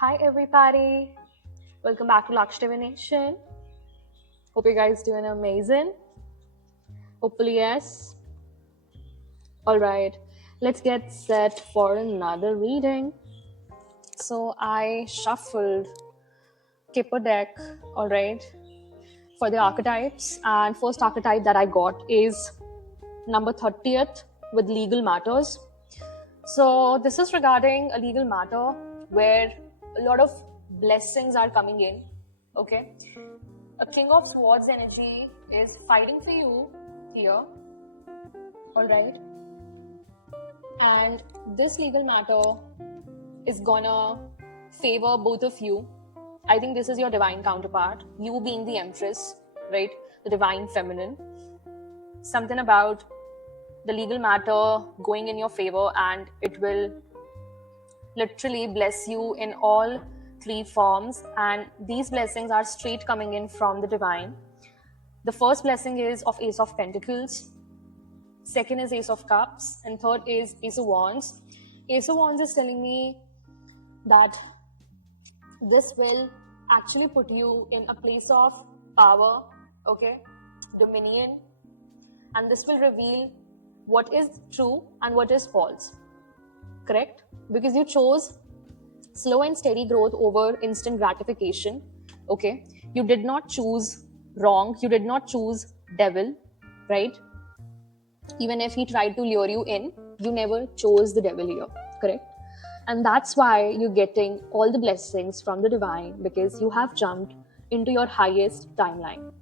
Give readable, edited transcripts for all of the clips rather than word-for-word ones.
Hi everybody, welcome back to Laksh Divination. Hope you guys doing amazing. Hopefully yes. Alright, let's get set for another reading. So I shuffled Kipper deck, alright, for the archetypes. And first archetype that I got is number 30th with legal matters. So this is regarding a legal matter where a lot of blessings are coming in. Okay. A King of Swords energy is fighting for you here. Alright. And this legal matter is gonna favor both of you. I think this is your divine counterpart. You being the Empress, right? The divine feminine. Something about the legal matter going in your favor, and it will literally bless you in all three forms. And these blessings are straight coming in from the divine. The first blessing is of Ace of Pentacles, second is Ace of Cups, and third is Ace of Wands. Ace of Wands is telling me that this will actually put you in a place of power, okay, dominion, and this will reveal what is true and what is false, correct? Because you chose slow and steady growth over instant gratification, okay? You did not choose wrong, you did not choose devil, right? Even if he tried to lure you in, you never chose the devil here, correct? And that's why you're getting all the blessings from the divine, because you have jumped into your highest timeline.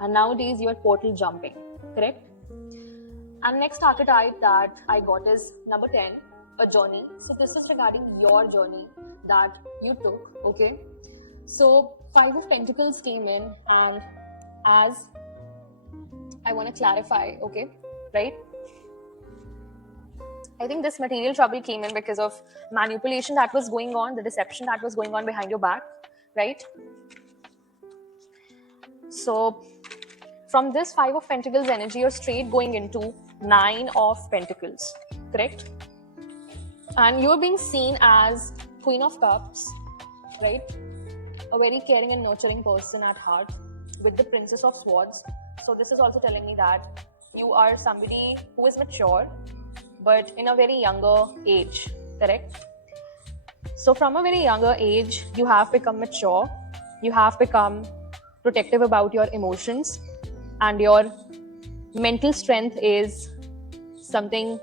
And nowadays you're portal jumping, correct? And next archetype that I got is number 10, a journey. So this is regarding your journey that you took, okay? So 5 of Pentacles came in, and as I want to clarify, okay, right? I think this material trouble came in because of manipulation that was going on, the deception that was going on behind your back, right? So from this 5 of Pentacles energy, you're straight going into 9 of Pentacles, correct? And you're being seen as Queen of Cups, right? A very caring and nurturing person at heart with the Princess of Swords. So this is also telling me that you are somebody who is mature, but in a very younger age, correct? So from a very younger age, you have become mature, you have become protective about your emotions, and your mental strength is something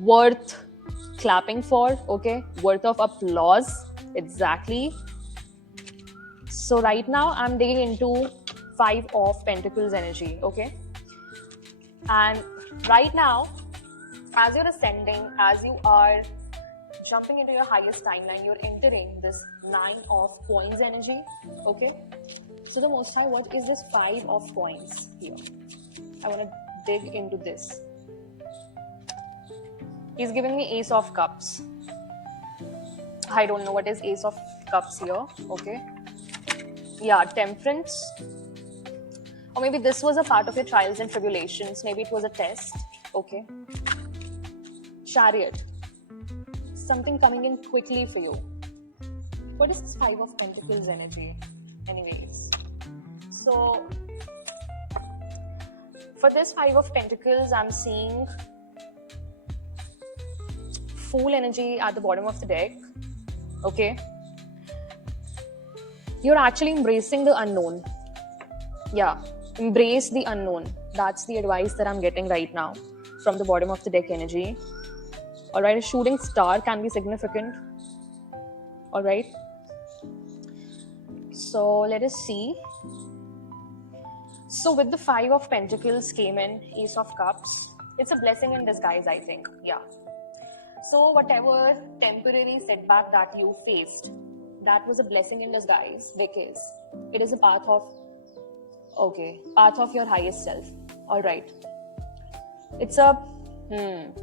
worth clapping for, okay? Worth of applause, exactly. So right now I'm digging into 5 of Pentacles energy, okay? And right now, as you're ascending, as you are jumping into your highest timeline, you're entering this 9 of Coins energy, okay? So the Most High, what is this 5 of Coins here? I want to dig into this. He's giving me Ace of Cups. I don't know what is Ace of Cups here, okay? Yeah, Temperance. Or maybe this was a part of your trials and tribulations. Maybe it was a test, okay? Chariot. Something coming in quickly for you. What is this 5 of Pentacles energy? Anyways. So, for this 5 of Pentacles, I'm seeing Fool energy at the bottom of the deck, okay? You're actually embracing the unknown. Yeah, embrace the unknown. That's the advice that I'm getting right now from the bottom of the deck energy. All right, a shooting star can be significant. All right. So let us see. So with the 5 of Pentacles came in Ace of Cups. It's a blessing in disguise, I think. Yeah. So whatever temporary setback that you faced, that was a blessing in disguise, because it is a path of, okay, path of your highest self. All right. It's a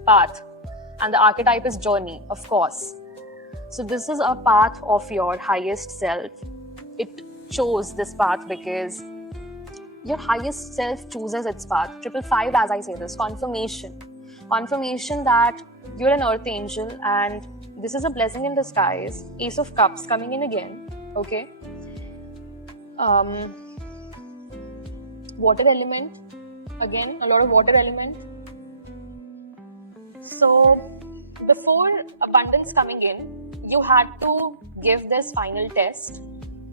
path. And the archetype is journey, of course. So this is a path of your highest self. It chose this path because your highest self chooses its path. 555, as I say this, confirmation that you're an earth angel, and this is a blessing in disguise. Ace of Cups coming in again. Okay. Water element. Again, a lot of water element. So before abundance coming in, you had to give this final test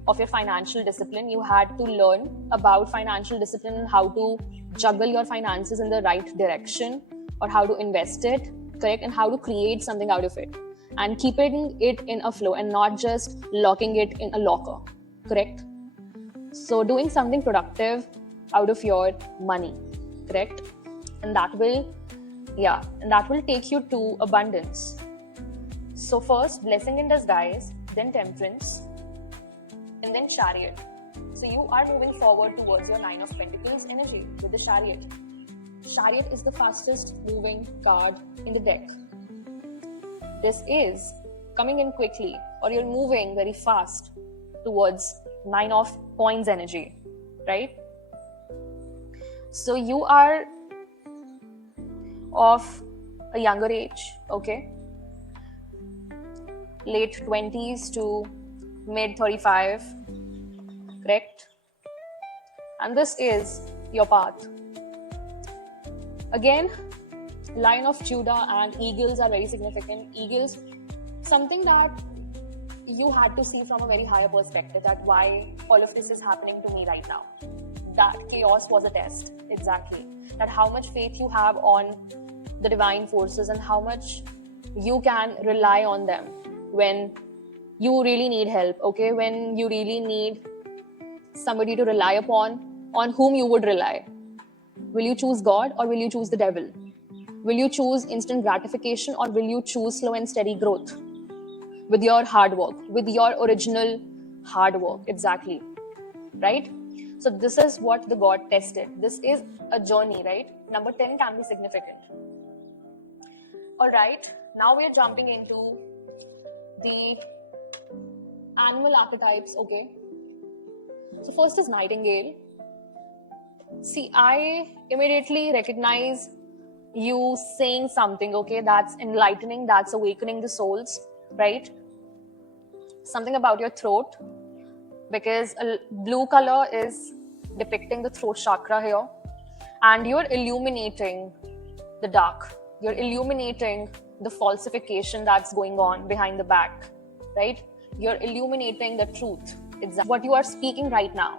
of your financial discipline. You had to learn about financial discipline and how to juggle your finances in the right direction, or how to invest it, correct, and how to create something out of it and keeping it in a flow and not just locking it in a locker, correct? So doing something productive out of your money, correct? And that will take you to abundance. So first, blessing in disguise, then temperance, and then chariot. So you are moving forward towards your Nine of Pentacles energy with the chariot. Chariot is the fastest moving card in the deck. This is coming in quickly, or you're moving very fast towards Nine of Coins energy, right? So you are of a younger age, okay? Late 20s to mid 35, correct? And this is your path. Again, Lion of Judah and eagles are very significant. Eagles, something that you had to see from a very higher perspective, that why all of this is happening to me right now. That chaos was a test, exactly. That how much faith you have on the divine forces and how much you can rely on them when you really need help, okay? When you really need somebody to rely upon, on whom you would rely. Will you choose God or will you choose the devil? Will you choose instant gratification or will you choose slow and steady growth with your hard work, with your original hard work? Exactly, right? So this is what the God tested. This is a journey, right? Number 10 can be significant. All right, now we are jumping into the animal archetypes, okay? So first is Nightingale. See, I immediately recognize you saying something, okay, that's enlightening, that's awakening the souls, right? Something about your throat, because a blue color is depicting the throat chakra here, and you're illuminating the dark. You're illuminating the falsification that's going on behind the back, right? You're illuminating the truth. It's what you are speaking right now.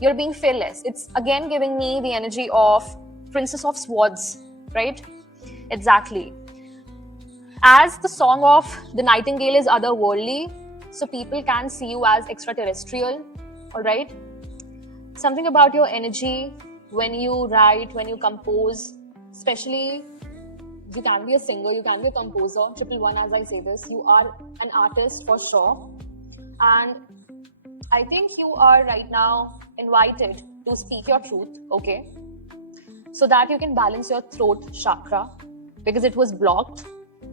You're being fearless. It's again giving me the energy of Princess of Swords, right? Exactly. As the song of the Nightingale is otherworldly, so people can see you as extraterrestrial, all right? Something about your energy when you write, when you compose, especially you can be a singer, you can be a composer, 111 as I say this, you are an artist for sure. And I think you are right now invited to speak your truth, okay? So that you can balance your throat chakra because it was blocked.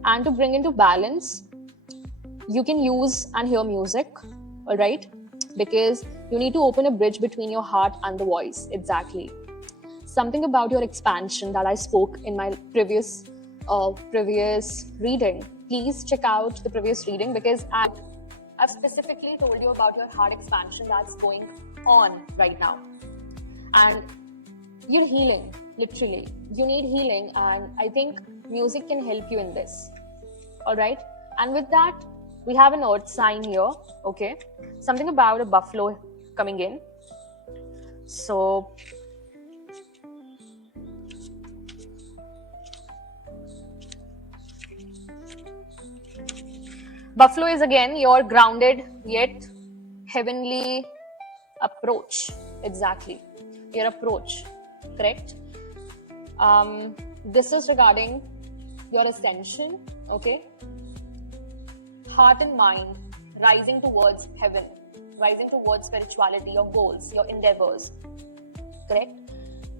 And to bring into balance, you can use and hear music, all right? Because you need to open a bridge between your heart and the voice, exactly. Something about your expansion that I spoke in my previous reading. Please check out the previous reading because I've specifically told you about your heart expansion that's going on right now. And you're healing, literally. You need healing, and I think music can help you in this. All right? And with that, we have an earth sign here, okay? Something about a buffalo coming in. So, buffalo is again your grounded yet heavenly approach. Exactly. Your approach, correct? This is regarding your ascension, okay? Heart and mind rising towards heaven, rising towards spirituality, your goals, your endeavors, correct?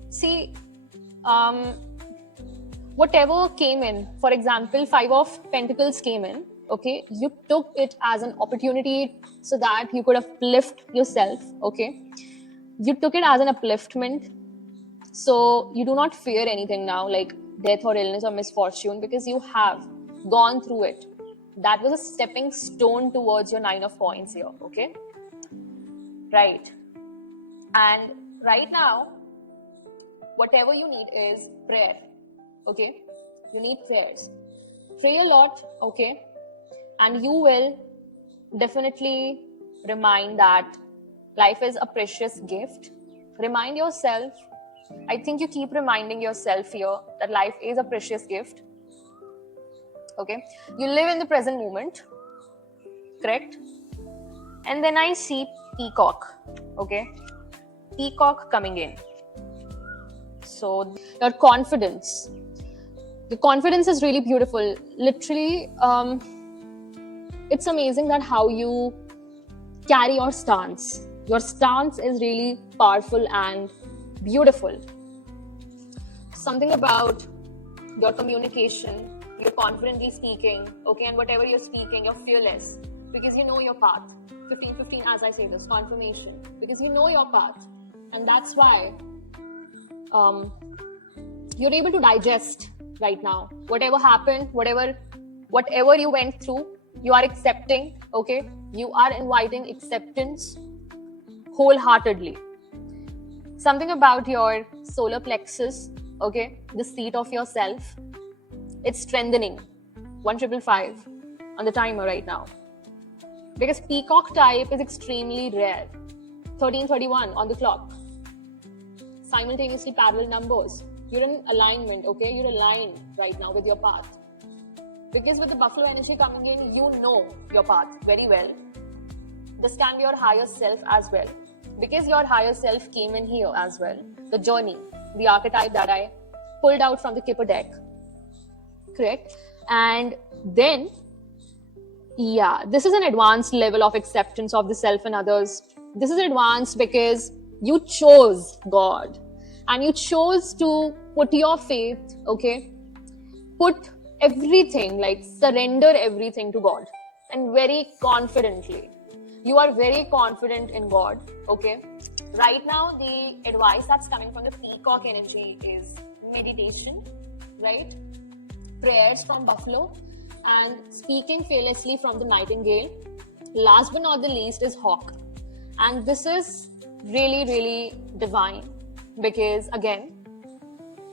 See, whatever came in, for example, 5 of Pentacles came in, okay? You took it as an opportunity so that you could uplift yourself, okay? You took it as an upliftment. So you do not fear anything now, like death or illness or misfortune, because you have gone through it. That was a stepping stone towards your 9 of coins here, okay? Right. And right now, whatever you need is prayer, okay? You need prayers. Pray a lot, okay? And you will definitely remind that life is a precious gift. Remind yourself, I think you keep reminding yourself here that life is a precious gift, okay? You live in the present moment, correct? And then I see peacock, okay? Peacock coming in. So your confidence is really beautiful. Literally, it's amazing that how you carry your stance. Your stance is really powerful and beautiful. Something about your communication, you're confidently speaking, okay, and whatever you're speaking, you're fearless because you know your path. 15, as I say this, confirmation, because you know your path, and that's why you're able to digest right now whatever happened, whatever you went through. You are accepting, okay? You are inviting acceptance wholeheartedly. Something about your solar plexus, okay, the seat of yourself, it's strengthening. 1555 on the timer right now, because peacock type is extremely rare. 1331 on the clock, simultaneously parallel numbers. You're in alignment, okay? You're aligned right now with your path. Because with the buffalo energy coming in, you know your path very well. This can be your higher self as well, because your higher self came in here as well. The journey, the archetype that I pulled out from the Kipper deck, correct? And then, yeah, this is an advanced level of acceptance of the self and others. This is advanced because you chose God and you chose to put your faith, okay? Put everything, like surrender everything to God, and very confidently. You are very confident in God, okay? Right now, the advice that's coming from the peacock energy is meditation, right? Prayers from buffalo, and speaking fearlessly from the nightingale. Last but not the least is hawk. And this is really, really divine, because again,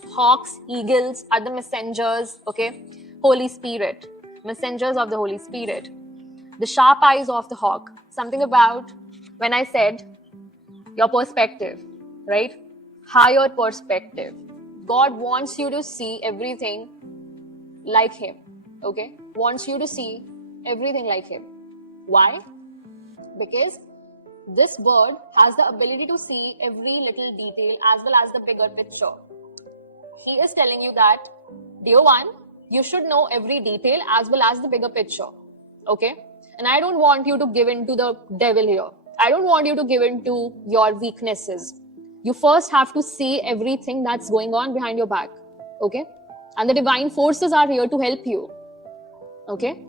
hawks, eagles are the messengers, okay? Holy Spirit, messengers of the Holy Spirit. The sharp eyes of the hawk. Something about when I said your perspective, right? Higher perspective. God wants you to see everything like Him, okay? Wants you to see everything like Him. Why? Because this bird has the ability to see every little detail as well as the bigger picture. He is telling you that, dear one, you should know every detail as well as the bigger picture, okay? And I don't want you to give in to the devil here. I don't want you to give in to your weaknesses. You first have to see everything that's going on behind your back, okay? And the divine forces are here to help you, okay?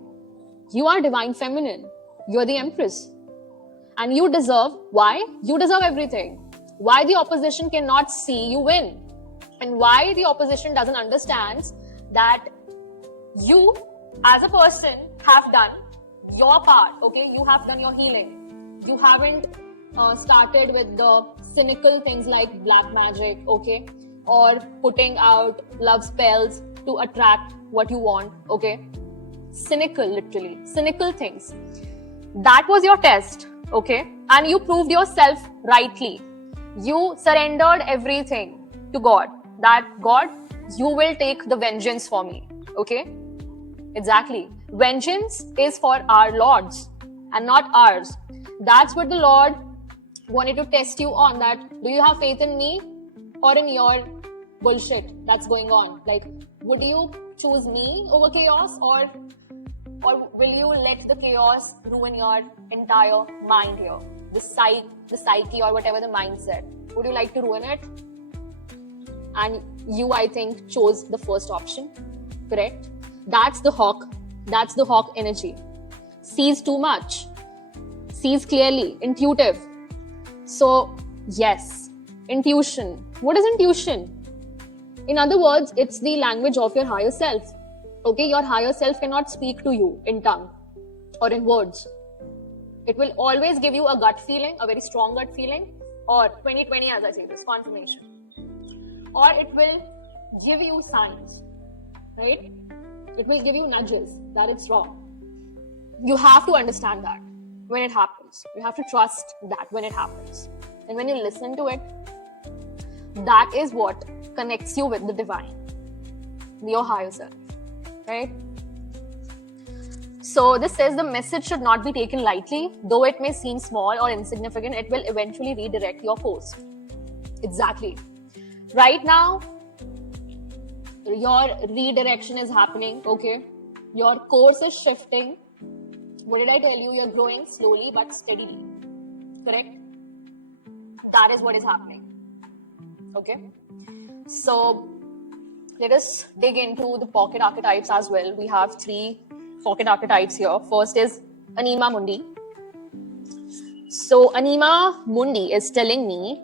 You are divine feminine. You're the empress. And you deserve, why? You deserve everything. Why the opposition cannot see you win? And why the opposition doesn't understand that you as a person have done your part, okay? You have done your healing. You haven't started with the cynical things like black magic, okay? Or putting out love spells to attract what you want, okay? Cynical, literally. Cynical things. That was your test, okay? And you proved yourself rightly. You surrendered everything to God. That God, you will take the vengeance for me, okay? Exactly. Vengeance is for our lords and not ours. That's what the Lord wanted to test you on, that do you have faith in me or in your bullshit that's going on? Like, would you choose me over chaos, or will you let the chaos ruin your entire mind here? The psyche or whatever the mindset. Would you like to ruin it? And you, I think, chose the first option, correct? That's the hawk. That's the hawk energy. Sees too much. Sees clearly. Intuitive. So, yes, intuition. What is intuition? In other words, it's the language of your higher self. Okay, your higher self cannot speak to you in tongue or in words. It will always give you a gut feeling, a very strong gut feeling, or 2020, as I say this, confirmation. Or it will give you signs, right? It will give you nudges that it's wrong. You have to understand that when it happens. You have to trust that when it happens. And when you listen to it, that is what connects you with the divine, your higher self, right? So this says the message should not be taken lightly. Though it may seem small or insignificant, it will eventually redirect your course. Exactly. Right now, your redirection is happening, okay? Your course is shifting. What did I tell you? You're growing slowly but steadily, correct? That is what is happening, okay? So let us dig into the pocket archetypes as well. We have 3 pocket archetypes here. First is Anima Mundi. So Anima Mundi is telling me,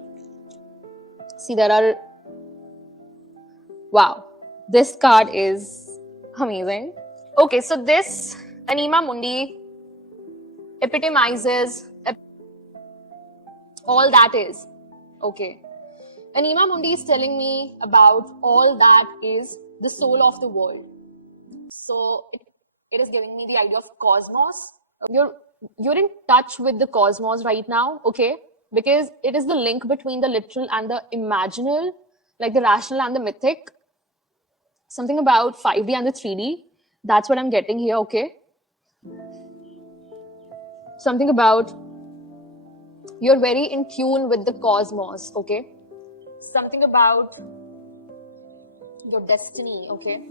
see, there are, wow, this card is amazing. Okay, so this Anima Mundi epitomizes all that is, okay. Anima Mundi is telling me about all that is the soul of the world. So it is giving me the idea of cosmos. You're in touch with the cosmos right now, okay? Because it is the link between the literal and the imaginal, like the rational and the mythic. Something about 5D and the 3D. That's what I'm getting here, okay? Something about you're very in tune with the cosmos, okay? Something about your destiny, okay?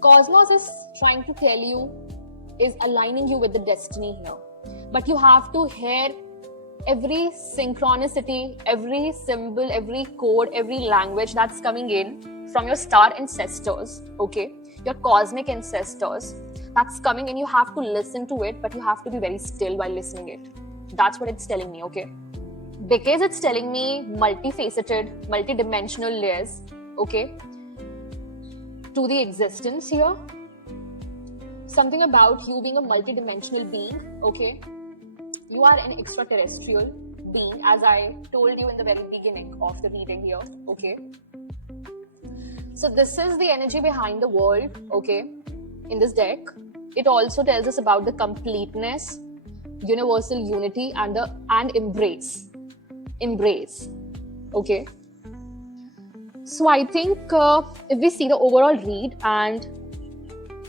Cosmos is trying to tell you, is aligning you with the destiny here. But you have to hear every synchronicity, every symbol, every code, every language that's coming in from your star ancestors, okay? Your cosmic ancestors, that's coming, and you have to listen to it, but you have to be very still while listening it. That's what it's telling me, okay? Because it's telling me multifaceted, multidimensional layers, okay, to the existence here. Something about you being a multidimensional being, okay? You are an extraterrestrial being, as I told you in the very beginning of the reading here, okay? So this is the energy behind the world, okay, in this deck. It also tells us about the completeness, universal unity, and embrace, okay? So I think if we see the overall read, and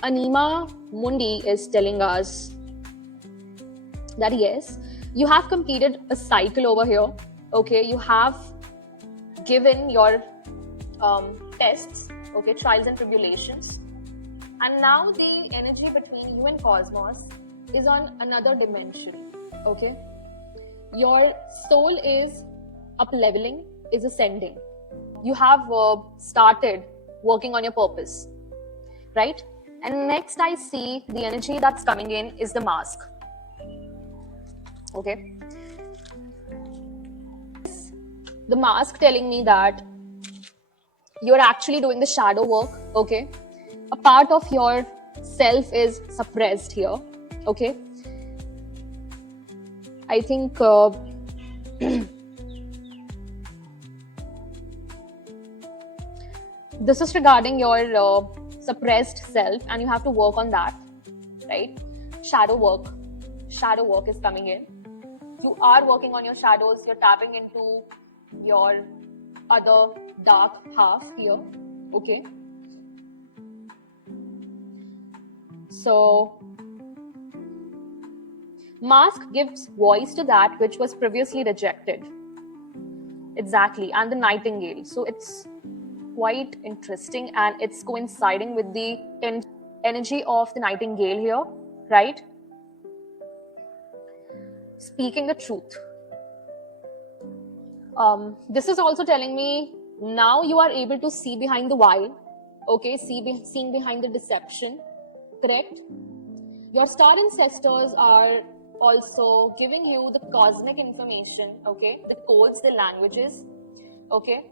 Anima Mundi is telling us that yes, you have completed a cycle over here, okay? You have given your tests, okay, trials and tribulations, and now the energy between you and cosmos is on another dimension, okay? Your soul is up leveling, is ascending. You have started working on your purpose, right? And next I see the energy that's coming in is the mask, okay? The mask telling me that you're actually doing the shadow work, okay? A part of your self is suppressed here, okay? I think this is regarding your suppressed self, and you have to work on that, right? Shadow work is coming in. You are working on your shadows. You're tapping into your other dark half here, okay? So mask gives voice to that which was previously rejected. Exactly. And the nightingale. So it's quite interesting, and it's coinciding with the energy of the nightingale here, right? Speaking the truth. This is also telling me now you are able to see behind the veil, okay? Seeing behind the deception, correct? Your star ancestors are also giving you the cosmic information, okay? The codes, the languages, okay?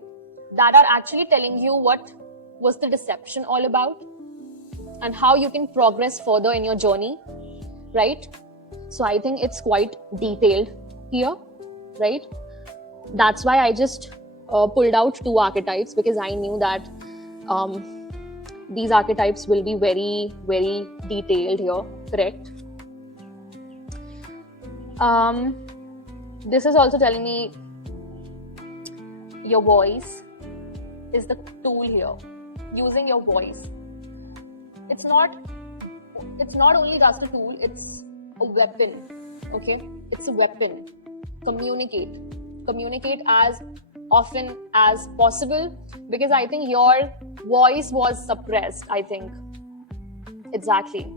That are actually telling you what was the deception all about. and how you can progress further in your journey, right? So I think it's quite detailed here, right? That's why I just pulled out 2 archetypes, because I knew that these archetypes will be very, very detailed here, correct? This is also telling me your voice is the tool here. Using your voice. It's not only just a tool, it's a weapon. Okay? It's a weapon. Communicate as often as possible, because I think your voice was suppressed. I think exactly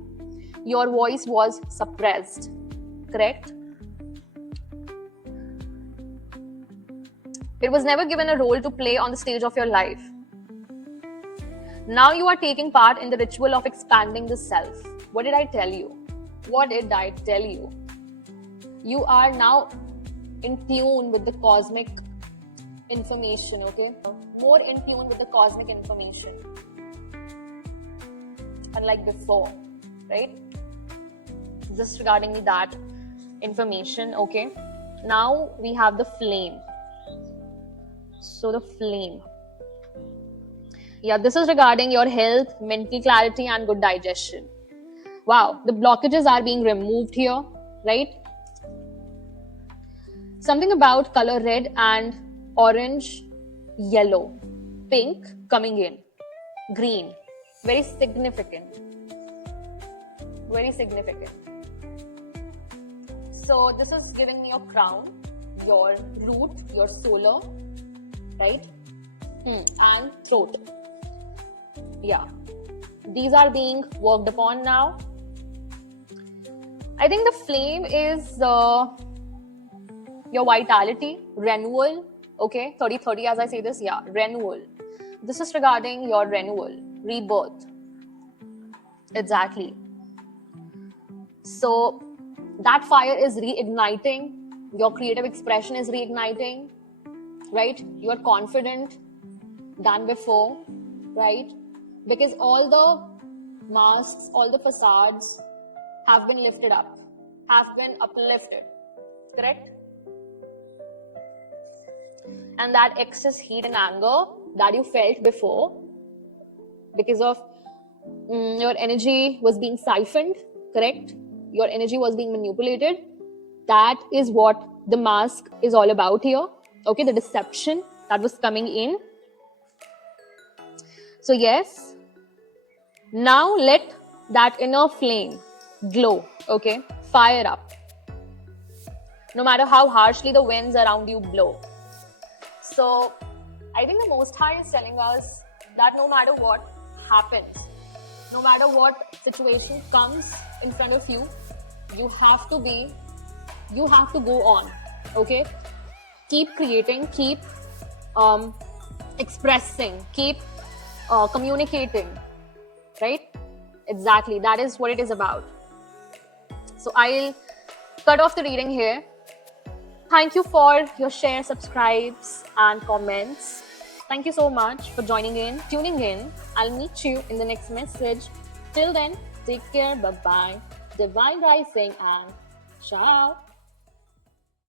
your voice was suppressed, correct? It was never given a role to play on the stage of your life. Now you are taking part in the ritual of expanding the self. What did I tell you? You are now in tune with the cosmic information, okay? More in tune with the cosmic information. Unlike before, right? Just regarding that information, okay? Now we have the flame. So the flame. Yeah, this is regarding your health, mental clarity, and good digestion. Wow, the blockages are being removed here, right? Something about color red and orange, yellow, pink coming in, green, very significant. Very significant. So this is giving me your crown, your root, your solar, right? And throat. Yeah. These are being worked upon now. I think the flame is your vitality, renewal. Okay, 30-30 as I say this. Yeah, renewal. This is regarding your renewal, rebirth. Exactly. So that fire is reigniting. Your creative expression is reigniting, right? You are confident than before, right? Because all the masks, all the facades have been lifted up, have been uplifted, correct? And that excess heat and anger that you felt before, because of your energy was being siphoned, correct? Your energy was being manipulated. That is what the mask is all about here. Okay, the deception that was coming in. So yes, now let that inner flame glow, okay? Fire up. No matter how harshly the winds around you blow. So I think the Most High is telling us that no matter what happens, no matter what situation comes in front of you, you have to go on, okay? Keep creating, keep expressing, keep communicating, right? Exactly, that is what it is about. So I'll cut off the reading here. Thank you for your share, subscribes, and comments. Thank you so much for tuning in. I'll meet you in the next message. Till then, take care, bye-bye. Divine Rising and ciao.